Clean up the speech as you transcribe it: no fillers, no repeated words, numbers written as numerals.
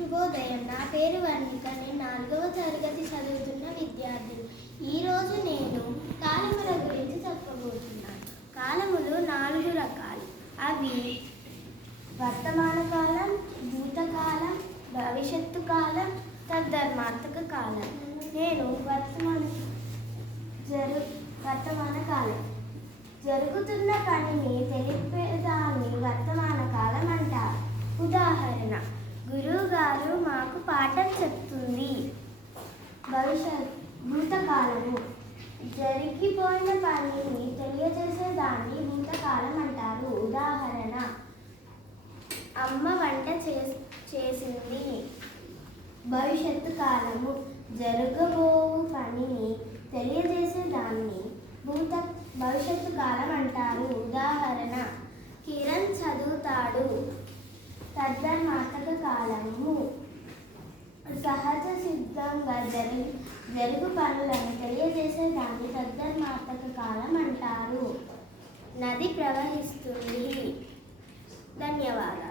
శుభోదయం. నా పేరు వర్ణిక. నేను 4వ తరగతి చదువుతున్న విద్యార్థిని. ఈరోజు నేను కాలముల గురించి చెప్పబోతున్నాను. కాలములు 4 రకాలు. అవి వర్తమాన కాలం, భూతకాలం, భవిష్యత్తు కాలం, తద్ధర్మార్థక కాలం. నేను వర్తమాన కాలం. జరుగుతున్న పనిని తెలిపేదాన్ని వర్తమాన కాలం అంటారు. ఉదాహరణ: గురువుగారు మాకు పాఠం చెప్తుంది. భూతకాలము. జరిగిపోయిన పనిని తెలియజేసేదాన్ని భూతకాలం అంటారు. ఉదాహరణ: అమ్మ వంట చేసింది. భవిష్యత్తు కాలము. జరగబోవు పనిని తెలియజేసేదాన్ని భవిష్యత్తు కాలం అంటారు. ఉదాహరణ: కిరణ్ చదువుతాడు. తద్ధర్మార్థక కాలము. సహజ సిద్ధంగా జరుగు పనులను తెలియజేసేదాన్ని తద్ధర్మార్థక కాలం అంటారు. నది ప్రవహిస్తుంది. ధన్యవాదాలు.